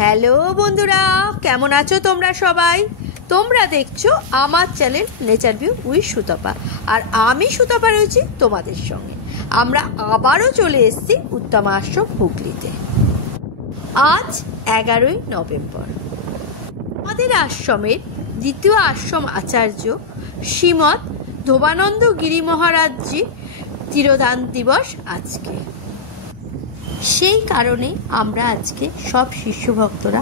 Hello বন্ধুরা, কেমন আছো তোমরা সবাই? তোমরা দেখছো আমার channel nature view with Sutapa, আর আমি সুতপা রয়েছি তোমাদের সঙ্গে। আমরা আবারও চলে এসেছি উত্তমা আশ্রম হুগলিতে। আজ 11ই নভেম্বর। আমাদের আশ্রমের দ্বিতীয় আশ্রম আচার্য শ্রীমৎ ধোবানন্দ গিরি মহারাজজির তিরোধান দিবস আজকে। সেই কারণে আমরা আজকে সব শিষ্য ভক্তরা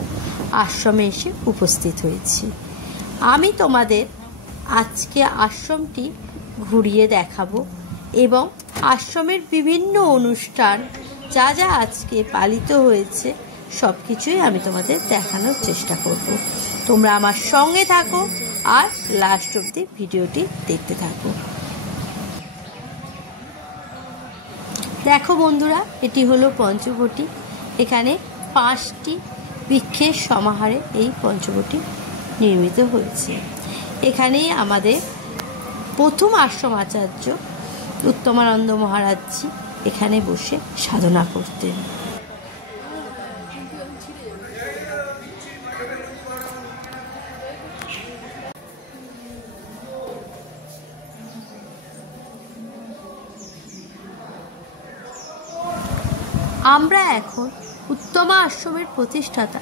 আশ্রমে এসে উপস্থিত হয়েছি। আমি তোমাদের আজকে আশ্রমটি ঘুরিয়ে দেখাবো এবং আশ্রমের বিভিন্ন অনুষ্ঠান যা যা আজকে পালিত হয়েছে সব কিছুই আমি তোমাদের দেখানোর চেষ্টা করব। তোমরা আমার সঙ্গে থাকো আর লাস্ট অবধি ভিডিওটি দেখতে থাকো। দেখো বন্ধুরা, এটি হলো পঞ্চবটি। এখানে 5টি বৃক্ষের সমাহারে এই পঞ্চবটি নির্মিত হয়েছে। এখানেই আমাদের প্রথম আশ্রম আচার্য উত্তমানন্দ মহারাজজি এখানে বসে সাধনা করতেন। আমরা এখন উত্তমা আশ্রমের প্রতিষ্ঠাতা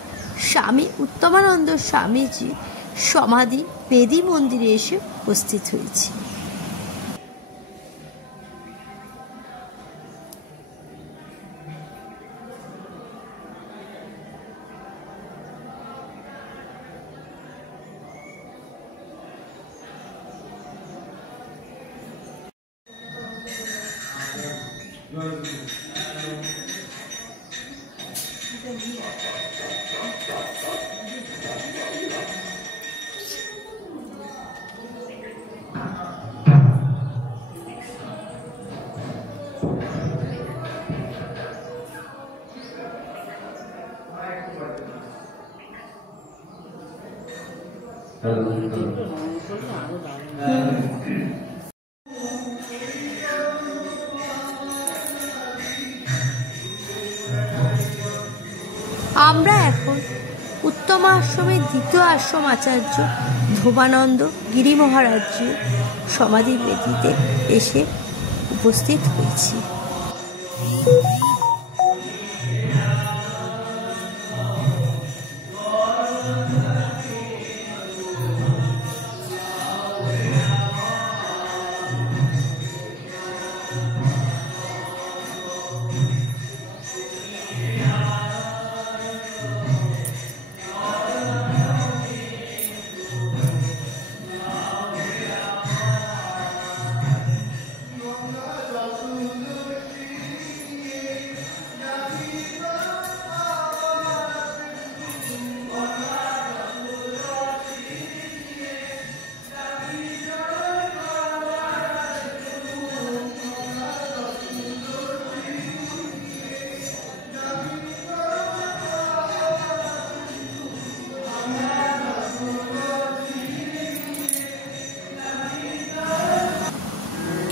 স্বামী উত্তমানন্দ স্বামীজি সমাধি বেদী মন্দিরে এসে উপস্থিত হয়েছি। আমরা এখন উত্তমা আশ্রমের দ্বিতীয় আশ্রম আচার্য ধোবানন্দ গিরি মহারাজজির সমাধি বেদিতে এসে উপস্থিত হয়েছি।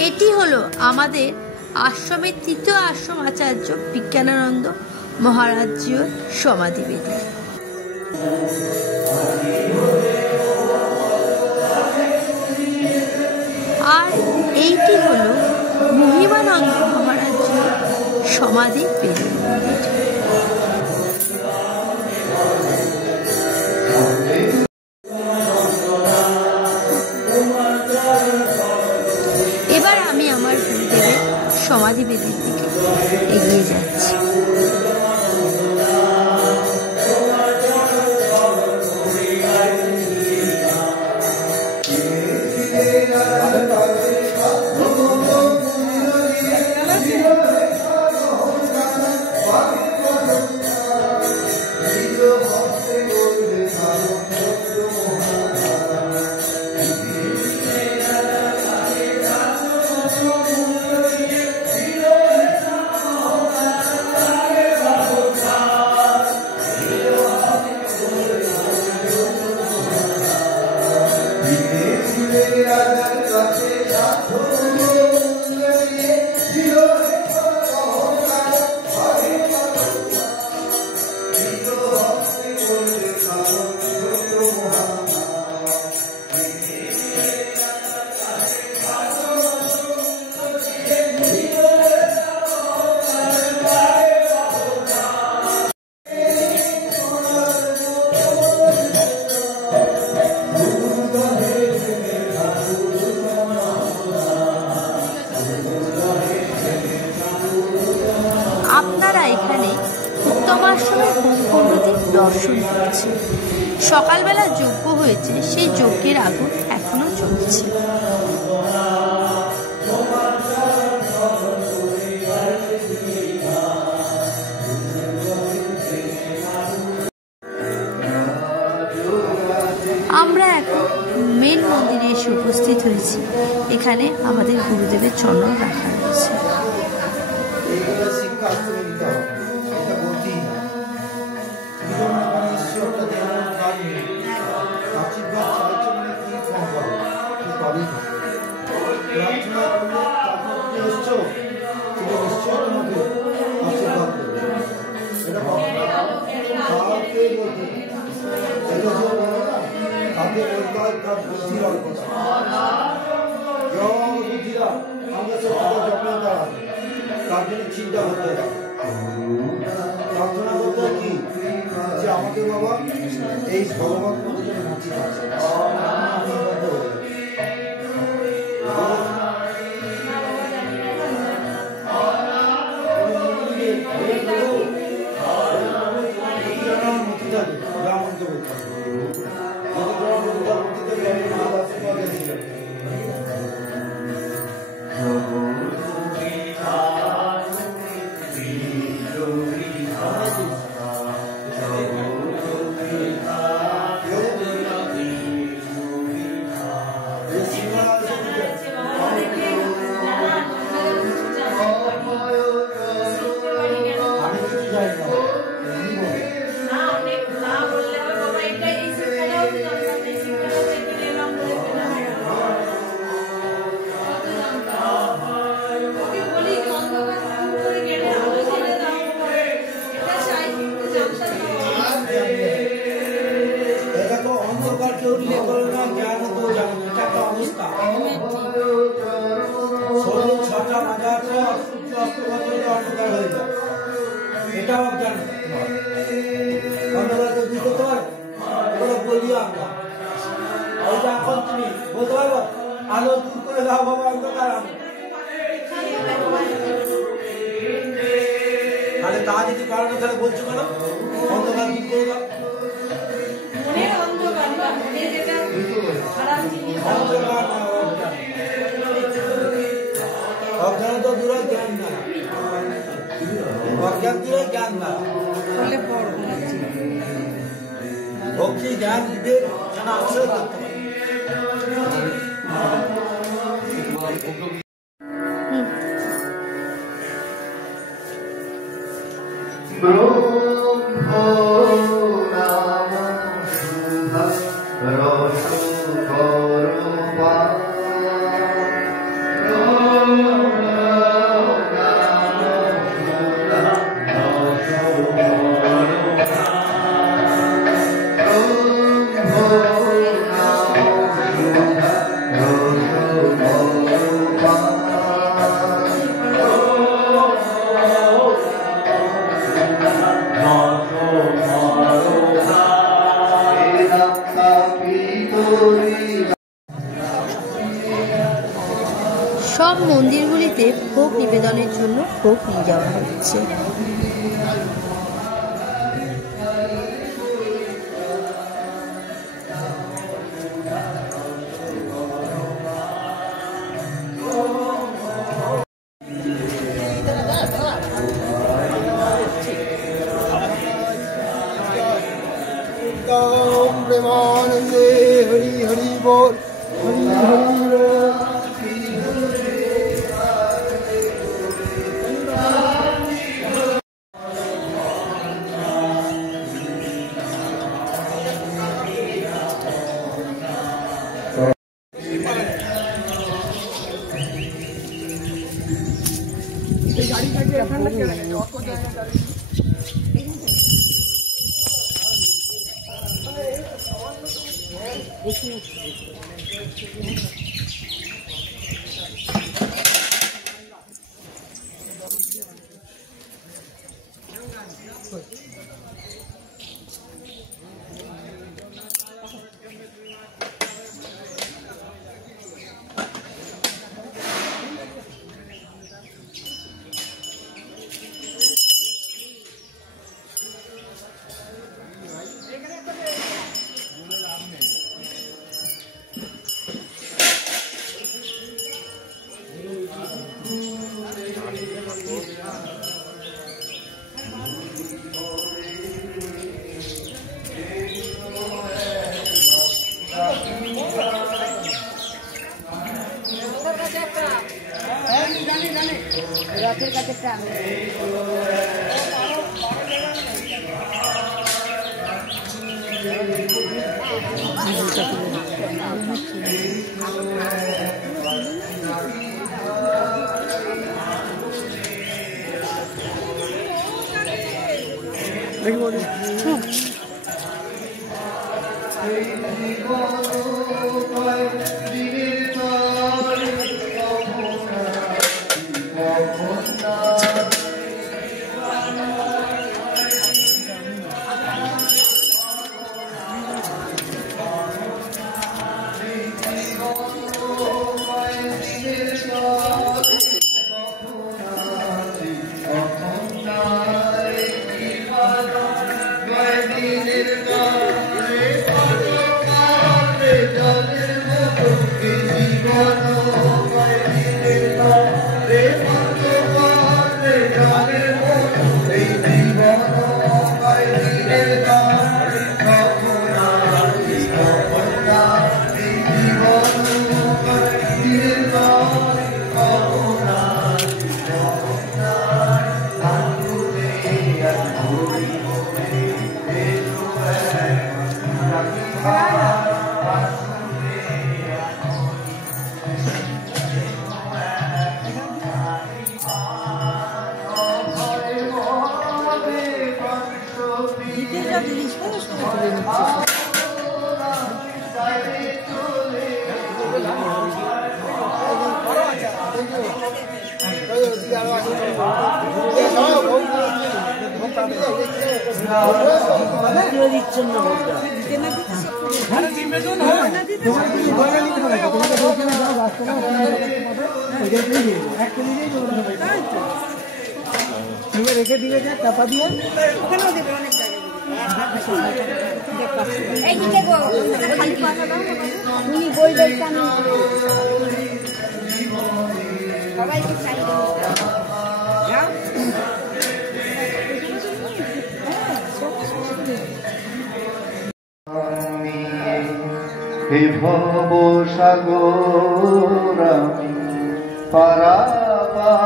এটি হলো আমাদের আশ্রমের তৃতীয় আশ্রম আচার্য বিজ্ঞানানন্দ মহারাজজির সমাধি বেদি। আর এইটি হলো মহিমানন্দ মহারাজজির সমাধি বেদি। এবার আমি আমার গুরুদেবের সমাধি বেদির দিকে এগিয়ে যাচ্ছি। দর্শন করছি। সকালবেলা যজ্ঞ হয়েছে, সেই যজ্ঞের আগুন এখনো চলছে। আমরা এখন মেন মন্দিরে এসে উপস্থিত হয়েছি। এখানে আমাদের গুরুদেবের চরণ রাখা রয়েছে। চিন্তা করতে হবে, প্রার্থনা করতে কি যে আমাকে বাবা এই ভগবান এটাও জানো অন্ধকারকে বুঝতে পারে ওরা বলি আমরা ওই যে এখন তুমি বলতে পারবো আলো দূর করে দাও বাবা অন্ধকার আলো তাহলে তা যদি পারো না তাহলে বলছো কেন অন্ধকার দূর করে দাও অজ্ঞান তো দূরে জ্ঞান না অজ্ঞান দূরে জ্ঞান না ভক্তি জ্ঞান বিবেক যেন আশ্রয় করতে সব মন্দিরগুলিতে ভোগ নিবেদনের জন্য ভোগ নিয়ে যাওয়া হচ্ছে। প্রেমানন্দে হরি হরি বল হরি হরি রেখে দিয়ে যা চাপা দিয়ে সবাইকে চাই ভব সাগর পারাপার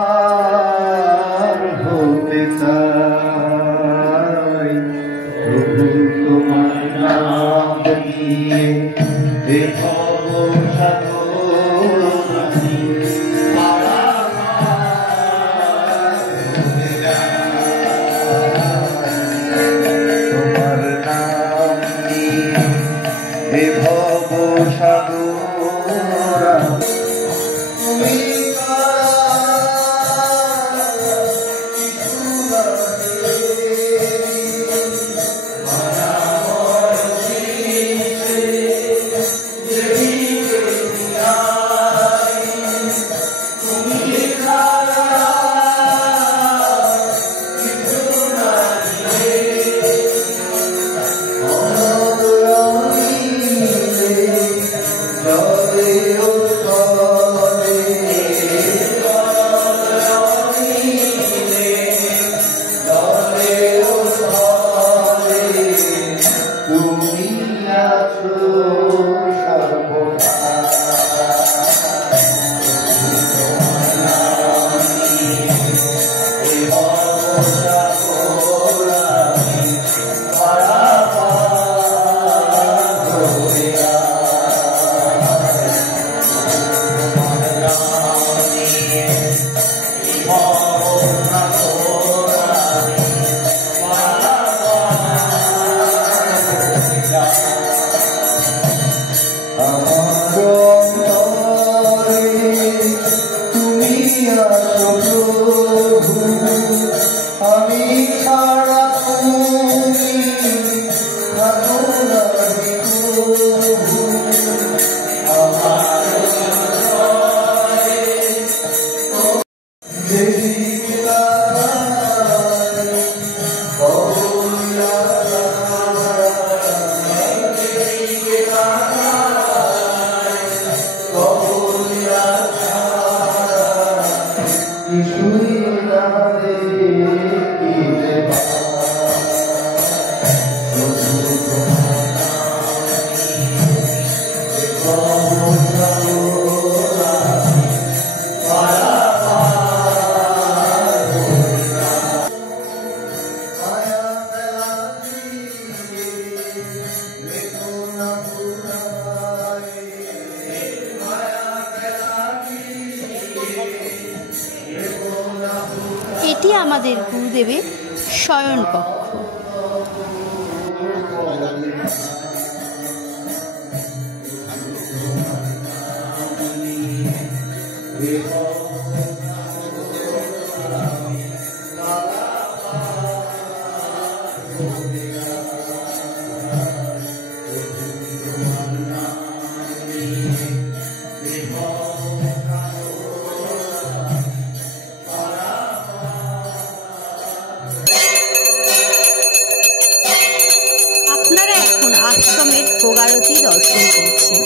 হতে চাই প্রভু তোমার নাম নিয়ে ভব সাগর পারাপার হতে চাই তোমার নাম নিয়ে ভব সাগর তুমি এটি আমাদের গুরুদেবের শয়ন কক্ষ। আপনারা এখন আশ্রমের ভোগারতি দর্শন করছেন।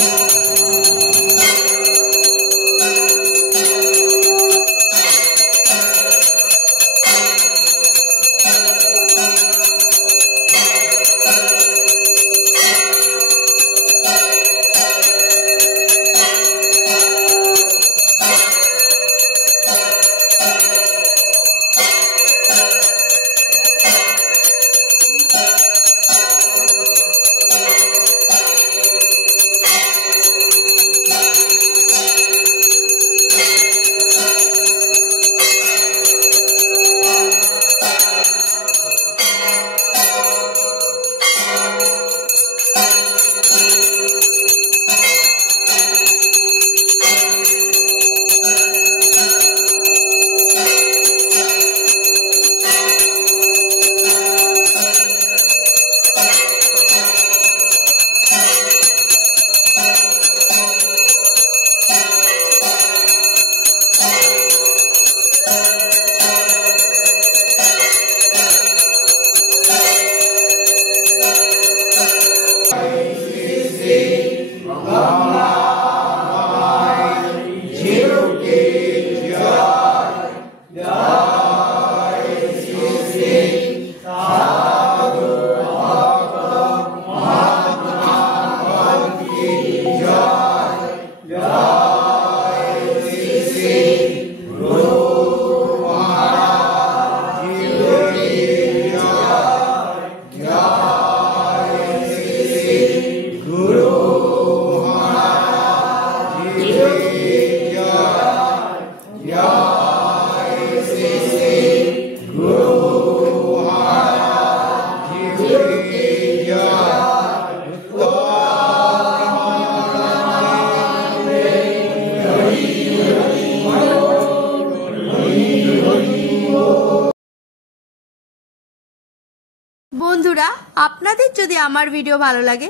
বন্ধুরা, আপনাদের যদি আমার ভিডিও ভালো লাগে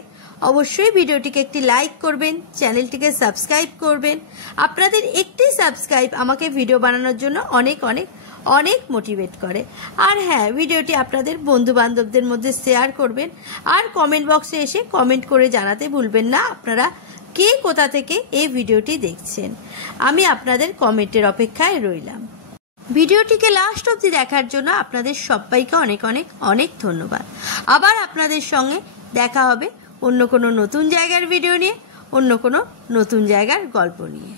অবশ্যই ভিডিওটিকে একটি লাইক করবেন, চ্যানেলটিকে সাবস্ক্রাইব করবেন। আপনাদের একটি সাবস্ক্রাইব আমাকে ভিডিও বানানোর জন্য অনেক অনেক অনেক মোটিভেট করে। আর হ্যাঁ, ভিডিওটি আপনাদের বন্ধু বান্ধবদের মধ্যে শেয়ার করবেন। আর কমেন্ট বক্সে এসে কমেন্ট করে জানাতে ভুলবেন না আপনারা কে কোথা থেকে এই ভিডিওটি দেখছেন। আমি আপনাদের কমেন্টের অপেক্ষায় রইলাম। ভিডিওটিকে লাস্ট অবধি দেখার জন্য আপনাদের সবাইকে অনেক অনেক অনেক ধন্যবাদ। আবার আপনাদের সঙ্গে দেখা হবে অন্য কোনো নতুন জায়গার ভিডিও নিয়ে, অন্য কোনো নতুন জায়গার গল্প নিয়ে।